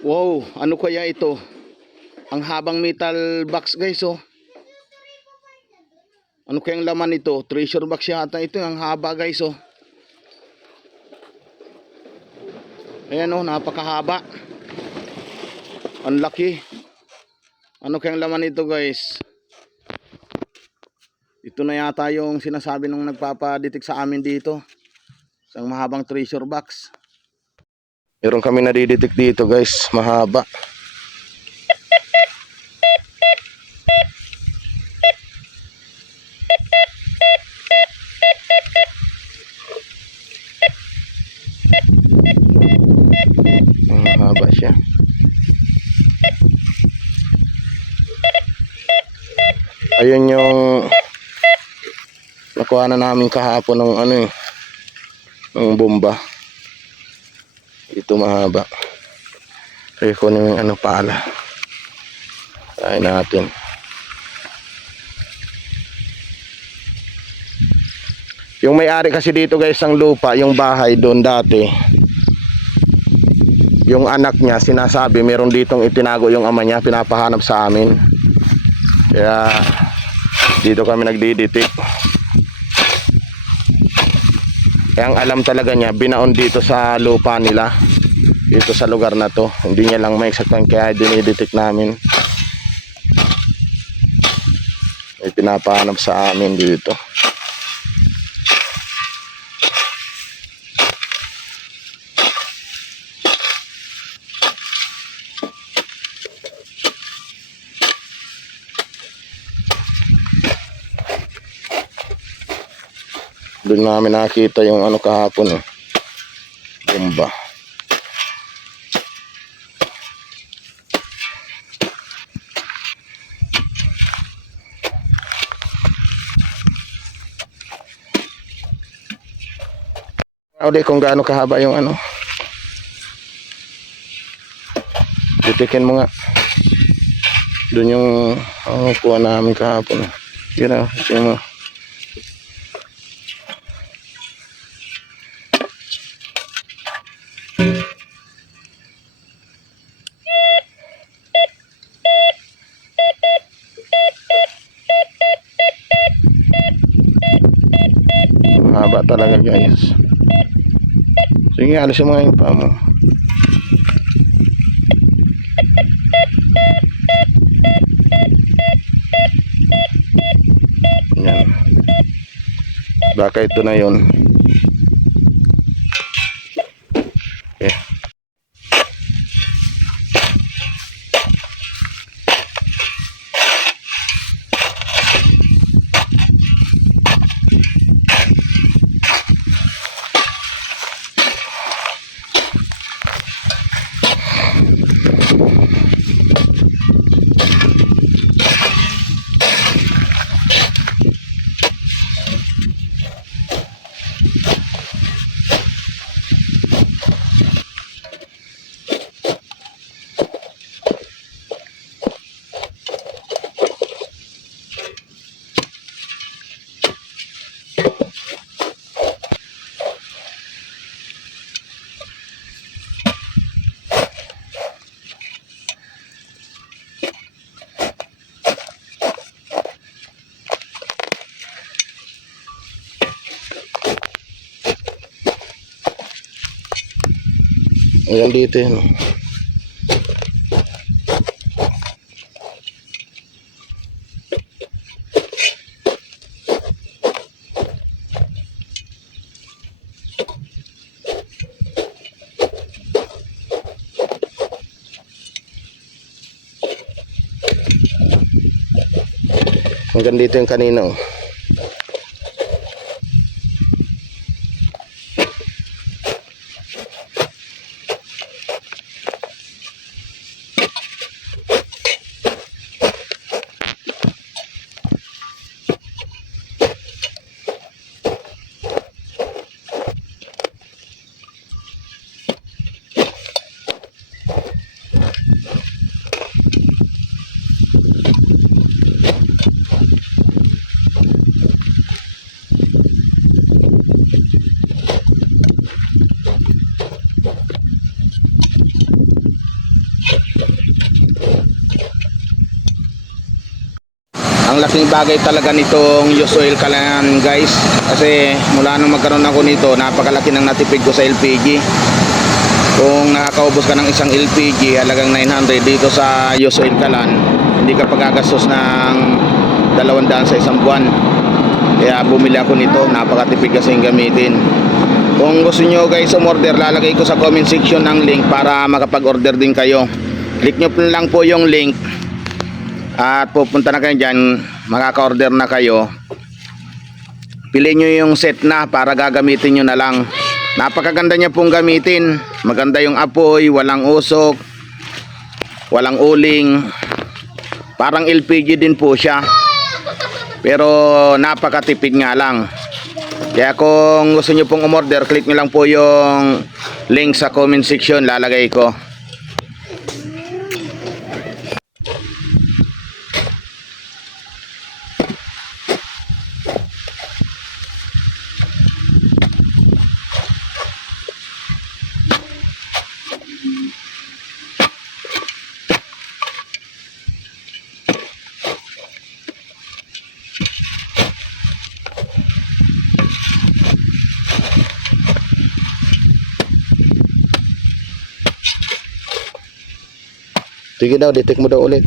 Wow, ano kaya ito? Ang habang metal box guys oh. Ano kayang laman ito? Treasure box yata ito, ang haba guys oh. Ayan oh, napakahaba. Ang laki. Ano kayang laman ito guys? Ito na yata yung sinasabi nung nagpapadetect sa amin dito. Isang mahabang treasure box. Meron kami nadidetect dito guys, mahaba. Mahaba siya. Ayun yung nakuha na namin kahapon ng ano eh, ng bomba. Ito mahaba. Kaya kunin yung ano pala. Try natin. Yung may-ari kasi dito guys ng lupa, yung bahay doon dati. Yung anak niya sinasabi meron ditong itinago yung ama niya, pinapahanap sa amin. Kaya dito kami nagdidetect. Kaya ang alam talaga niya, binaon dito sa lupa nila. Dito sa lugar na to. Hindi niya lang ma-exactan kaya dinidetect namin. May pinapahanap sa amin dito. Doon namin nakita yung ano kahapon eh. Bomba. Uli kung gaano kahaba yung ano. Titikin mo nga. Doon yung kuha namin kahapon. Yun na, tingnan mo. Mahaba talaga guys. Sige, alisin mo nga yung paa mo. Yan. Baka ito na yun. Okay. Ayan dito yun. Hanggang dito yung kanina oh. Ang laking bagay talaga nitong used oil kalan guys, kasi mula nung magkaroon ako nito, napakalaki ng natipid ko sa LPG. Kung nakakaubos ka ng isang LPG halagang 900, dito sa used oil kalan hindi ka pagagastos ng 200 sa isang buwan. Kaya bumili ako nito, napakatipid kasing gamitin. Kung gusto nyo guys umorder, lalagay ko sa comment section ng link para makapag-order din kayo. Click nyo lang po yung link at pupunta na kayo dyan, makaka-order na kayo. Pili nyo yung set na para gagamitin nyo na lang. Napakaganda niya pong gamitin. Maganda yung apoy, walang usok, walang uling. Parang LPG din po siya, pero napakatipid nga lang. Kaya kung gusto nyo pong umorder, click nyo lang po yung link sa comment section, lalagay ko. Sige daw, detect mo daw ulit.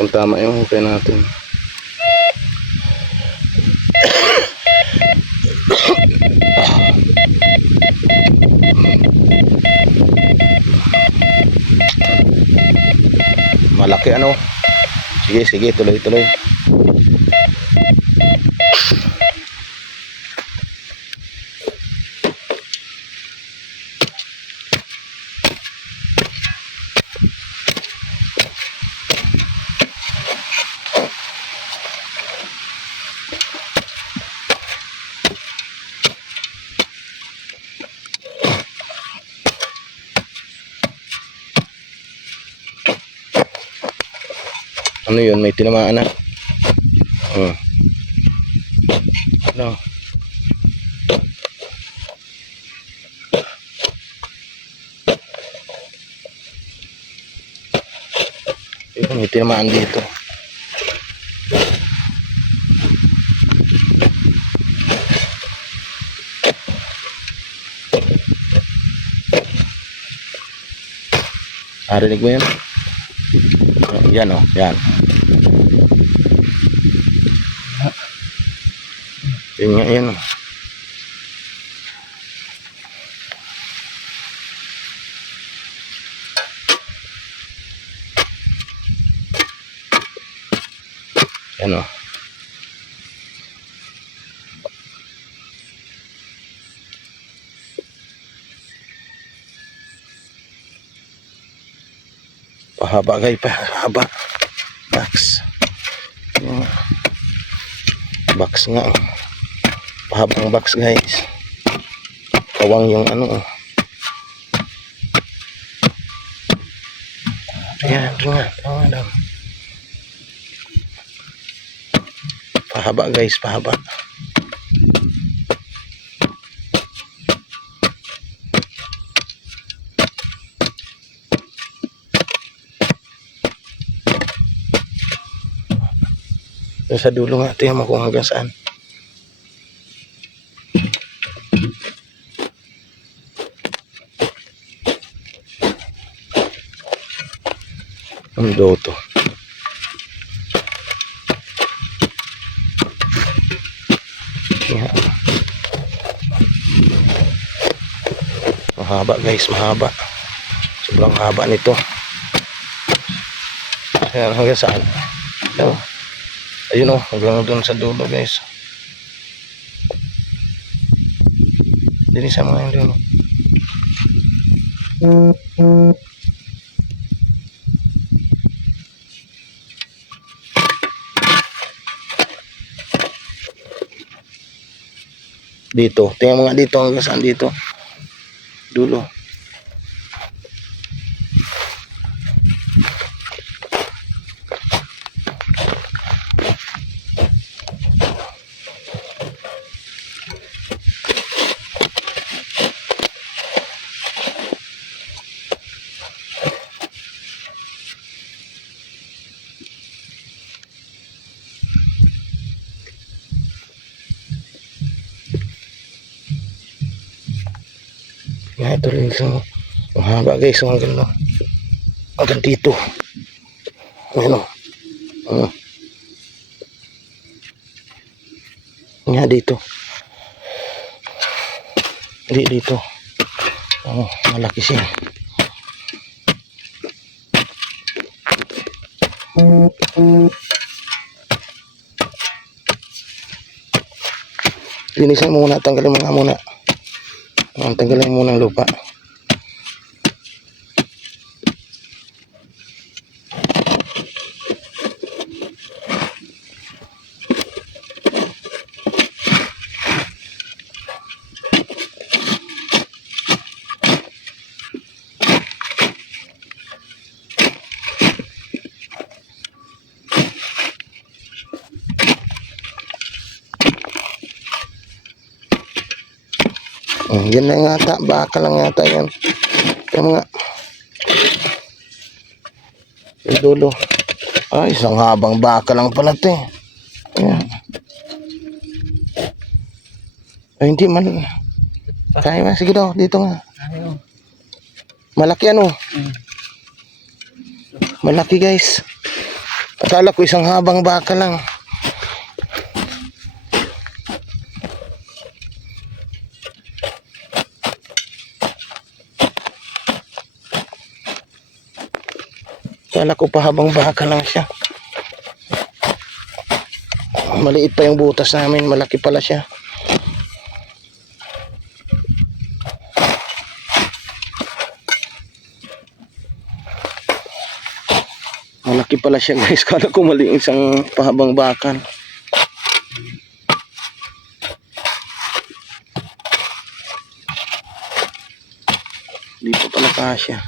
Kung tama yung hukay natin. Malaki ano. Sige, sige, tuloy-tuloy. Ano yun? May tinamaan na. Ano? Ayun, may tinamaan dito. Narinig mo yan? Yan o, yan. Yun nga, yan o. Yan o. Pahaba guys, pahaba. Box. Box nga. Pahabang box guys. Kawang yung ano. Ayan, nga. Pahaba guys, pahaba. Yung sa dulo nga, tingnan mo kung hanggang saan. Ang doto. Yan. Mahaba guys, mahaba. Sobrang haba nito. Ayan, hanggang saan? Ayan. Ayun o, hanggang doon sa dulo guys. Dini sa mga yun doon. Dito, tingnan mo nga dito, hanggang saan dito? Dulo. Yan, ito rin so. Ang haba guys, so hanggang no. Hanggang dito. Ayan o. Yan dito. Hindi dito. Malaki siya. Linisan muna, tanggalin mo nga muna. Tanggalin mo muna ang lupa. Yan na yata, baka lang yata yan. Yan nga. Yung dulo. Ay, isang habang baka lang pala ito eh. Ayan. Ay, hindi man. Kaya ba? Sige daw, dito nga. Malaki ano? Malaki guys. Akala ko isang habang baka lang. Akala ko pa habang baka lang siya. Maliit pa yung butas namin, malaki pala siya. Malaki pala siya guys, kala ko mali isang pahabang bakal. Hindi pa pala kasya.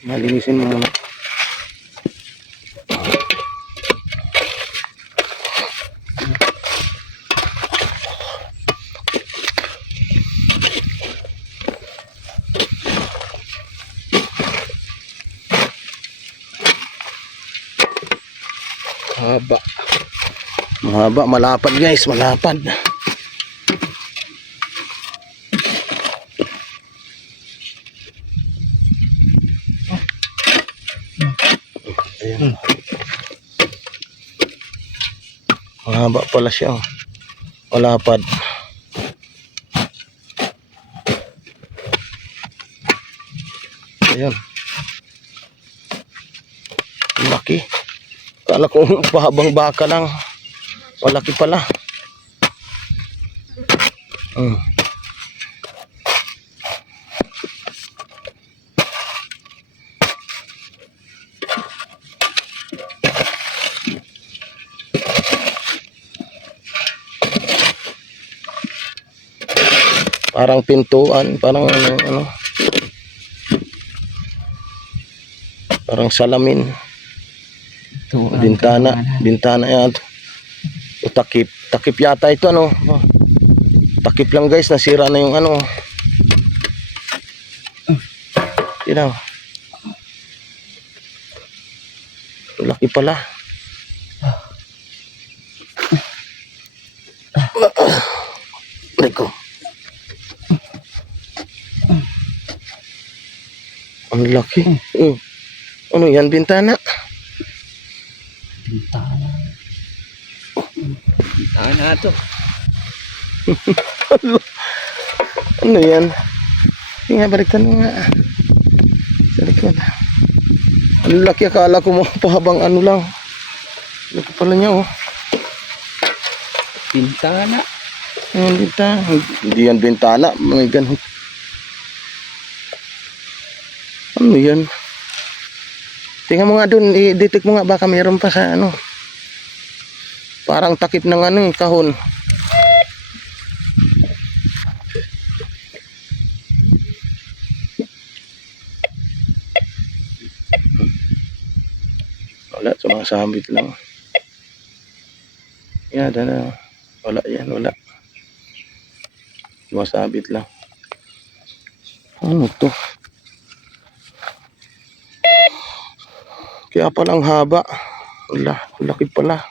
Malinisin mo muna. Mahaba. Mahaba, malapad guys, malapad. Ayan. Mahaba pala siya. Malapad. Ayan. Laki. Kala ko pahabang baka lang. Malaki pala. Parang pintuan, parang ano, parang salamin. Bintana yan. Takip yata ito ano. Takip lang guys, nasira na yung ano. Tingnan. Laki pala. Leko. Ang laki. Ano yan, bintana? Bintana to. Ano yan? Nga, balikan mo nga. Balikan. Ang laki, akala ko pahabang ano lang. Laki pala niya oh. Bintana. Ayan, bintana. Hindi yan bintana. May ganun. Ano yan? Tingnan mo nga dun, i-detect mo nga baka mayroon pa sa ano. Parang takip ng ano eh, kahon. Wala, sumasabit lang. Yan, na. Wala yan, wala. Sumasabit lang. Ano to? Kaya palang haba. Wala, laki pala.